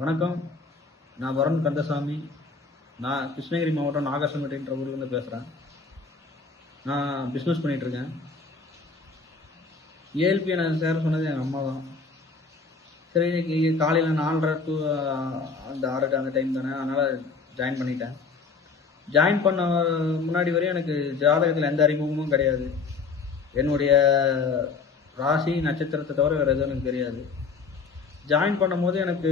வணக்கம் நான் வருண் கந்தசாமி நான் கிருஷ்ணகிரி மாவட்டம் ஊரில் ஊர்லேருந்து பேசுகிறேன் நான் பிஸ்னஸ் பண்ணிகிட்ருக்கேன் ஏஎல்பி நான் சேர சொன்னது எங்கள் அம்மா தான் சரி இன்னைக்கு காலையில் நாலரை டூ அந்த ஆறு அந்த டைம் தானே அதனால் ஜாயின் பண்ணிட்டேன் ஜாயின் பண்ண முன்னாடி வரையும் எனக்கு ஜாதகத்தில் எந்த அறிமுகமும் கிடையாது என்னுடைய ராசி நட்சத்திரத்தை தவிர வேறு எதுவும் எனக்கு தெரியாது ஜாயின் பண்ணும்போது எனக்கு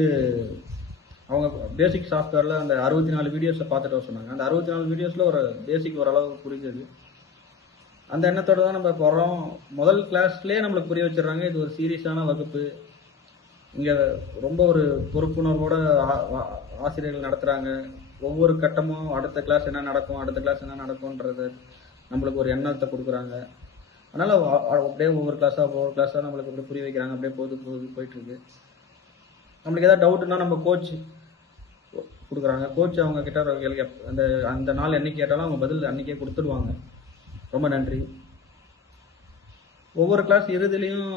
அவங்க பேசிக் சாஃப்ட்வேரில் அந்த அறுபத்தி நாலு வீடியோஸை பார்த்துட்டு வர சொன்னாங்க அந்த அறுபத்தி நாலு வீடியோஸில் ஒரு பேசிக் ஓரளவு புரிஞ்சது அந்த எண்ணத்தோடு தான் நம்ம போகிறோம் முதல் கிளாஸ்லேயே நம்மளுக்கு புரிய வச்சிடுறாங்க இது ஒரு சீரியஸான வகுப்பு இங்கே ரொம்ப ஒரு பொறுப்புணர்வோட ஆசிரியர்கள் நடத்துகிறாங்க ஒவ்வொரு கட்டமும் அடுத்த கிளாஸ் என்ன நடக்கும் அடுத்த கிளாஸ் என்ன நடக்கும்ன்றது நம்மளுக்கு ஒரு எண்ணத்தை கொடுக்குறாங்க அதனால் அப்படியே ஒவ்வொரு கிளாஸாக ஒவ்வொரு கிளாஸாக நம்மளுக்கு இப்படி புரிய வைக்கிறாங்க அப்படியே போது போது போயிட்டுருக்கு நம்மளுக்கு எதாவது டவுட்னா நம்ம கோச் கொடுக்குறாங்க கோச் அவங்க கிட்ட அந்த அந்த நாள் என்னைக்கு கேட்டாலும் அவங்க பதில் அன்றைக்கே கொடுத்துடுவாங்க ரொம்ப நன்றி ஒவ்வொரு கிளாஸ் இறுதிலையும்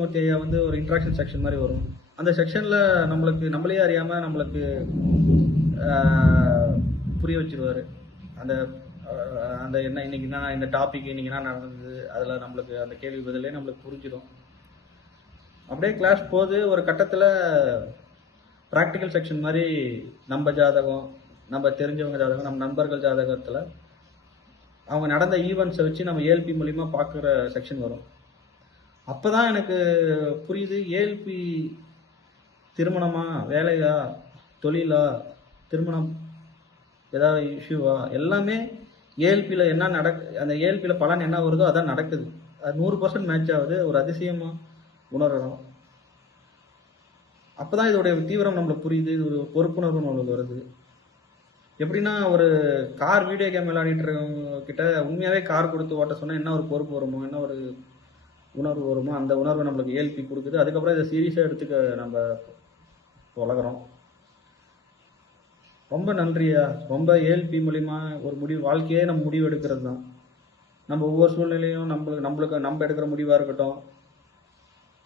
மூர்த்தி ஐயா வந்து ஒரு இன்ட்ராக்ஷன் செக்ஷன் மாதிரி வரும் அந்த செக்ஷனில் நம்மளுக்கு நம்மளே அறியாமல் நம்மளுக்கு புரிய வச்சிருவார் அந்த அந்த என்ன இன்னைக்கு என்ன இந்த டாபிக் இன்னைக்கு என்ன நடந்தது அதில் நம்மளுக்கு அந்த கேள்வி பதிலே நம்மளுக்கு புரிஞ்சிடும் அப்படியே கிளாஸ் போகுது ஒரு கட்டத்தில் ப்ராக்டிக்கல் செக்ஷன் மாதிரி நம்ம ஜாதகம் நம்ம தெரிஞ்சவங்க ஜாதகம் நம்ம நண்பர்கள் ஜாதகத்தில் அவங்க நடந்த ஈவெண்ட்ஸை வச்சு நம்ம ஏஎல்பி மூலிமா பார்க்குற செக்ஷன் வரும் அப்போ தான் எனக்கு புரியுது ஏஎல்பி திருமணமா வேலையா தொழிலா திருமணம் ஏதாவது இஷ்யூவா எல்லாமே ஏஎல்பியில் என்ன நடக்கு அந்த ஏஎல்பியில் பலன் என்ன வருதோ அதான் நடக்குது அது நூறு பர்சன்ட் மேட்ச் ஆகுது ஒரு அதிசயமாக உணரணும் அப்போதான் இதோடைய தீவிரம் நம்மளுக்கு புரியுது இது ஒரு பொறுப்புணர்வு நம்மளுக்கு வருது எப்படின்னா ஒரு கார் வீடியோ கேம் விளையாடிட்டு இருக்கவங்க கிட்ட உண்மையாகவே கார் கொடுத்து ஓட்ட சொன்னால் என்ன ஒரு பொறுப்பு வருமோ என்ன ஒரு உணர்வு வருமோ அந்த உணர்வை நம்மளுக்கு ஏல்பி கொடுக்குது அதுக்கப்புறம் இதை சீரியஸாக எடுத்துக்க நம்ம பழகிறோம் ரொம்ப நன்றியா ரொம்ப ஏல்பி மூலிமா ஒரு முடிவு வாழ்க்கையே நம்ம முடிவு எடுக்கிறது தான் நம்ம ஒவ்வொரு சூழ்நிலையும் நம்மளுக்கு நம்மளுக்கு நம்ம எடுக்கிற முடிவாக இருக்கட்டும்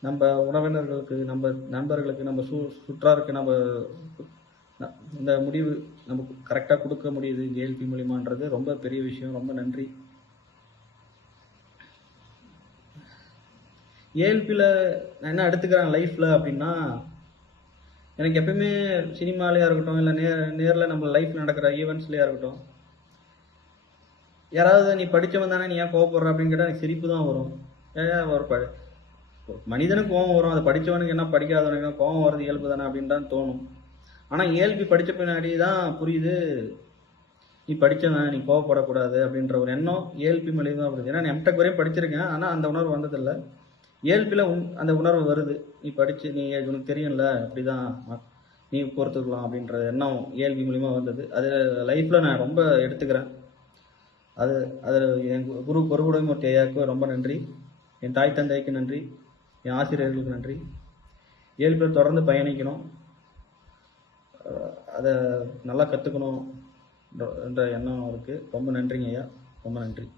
நம்ம உறவினர்களுக்கு நம்ம நண்பர்களுக்கு நம்ம சு சுற்றாருக்கு நம்ம இந்த முடிவு நமக்கு கரெக்டாக கொடுக்க முடியுது கேள்வி மூலிமான்றது ரொம்ப பெரிய விஷயம் ரொம்ப நன்றி ஏஎல்பியில் நான் என்ன எடுத்துக்கிறேன் லைஃப்பில் அப்படின்னா எனக்கு எப்பயுமே சினிமாலேயா இருக்கட்டும் இல்லை நே நேரில் நம்ம லைஃப்பில் நடக்கிற ஈவெண்ட்ஸ்லேயா இருக்கட்டும் யாராவது நீ படித்தவன் தானே நீ ஏன் கோவப்படுற அப்படின்னு கேட்டால் எனக்கு சிரிப்பு தான் வரும் ஏன் ஒரு மனிதனுக்கு கோபம் வரும் அதை படித்தவனுக்கு என்ன படிக்காதவனுக்கு என்ன கோபம் வர்றது இயல்பு தானே அப்படின்னு தான் தோணும் ஆனால் இயல்பி படித்த பின்னாடி தான் புரியுது நீ படித்தவன் நீ கோவப்படக்கூடாது அப்படின்ற ஒரு எண்ணம் ஏல்பி மொழி தான் வருது ஏன்னா எம்டெக் வரையும் படிச்சிருக்கேன் ஆனால் அந்த உணர்வு வந்ததில்லை ஏல்பியில் உன் அந்த உணர்வு வருது நீ படித்து நீ உனக்கு தெரியும்ல அப்படி தான் நீ பொறுத்துக்கலாம் அப்படின்ற எண்ணம் ஏல்பி மூலிமா வந்தது அது லைஃப்பில் நான் ரொம்ப எடுத்துக்கிறேன் அது அது என் குரு பொறுப்புடைய ஒரு ஐயாவுக்கு ரொம்ப நன்றி என் தாய் தந்தைக்கு நன்றி என் ஆசிரியர்களுக்கு நன்றி ஏழு பேர் தொடர்ந்து பயணிக்கணும் அதை நல்லா கற்றுக்கணும் என்ற எண்ணம் இருக்குது ரொம்ப நன்றிங்க ஐயா ரொம்ப நன்றி